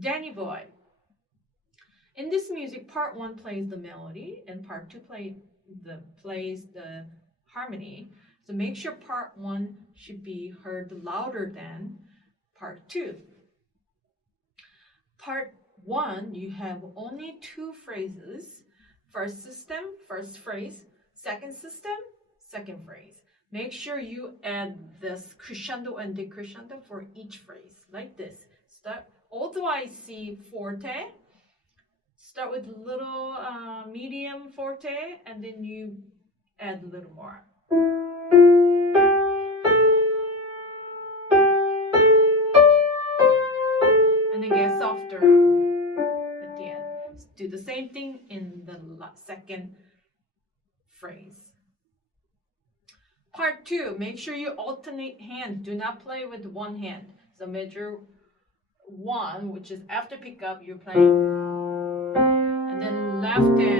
Danny Boy. In this music, part one plays the melody and part two plays the harmony. So make sure part one should be heard louder than part two. Part one, you have only two phrases. First system, first phrase. Second system, second phrase. Make sure you add this crescendo and decrescendo for each phrase, like this. Start, although I see forte, start with little medium forte, and then you add a little more. And then get softer at the end. Do the same thing in the second phrase. Part two, make sure you alternate hands. Do not play with one hand. So measure one, which is after pickup, you're playing. And then left hand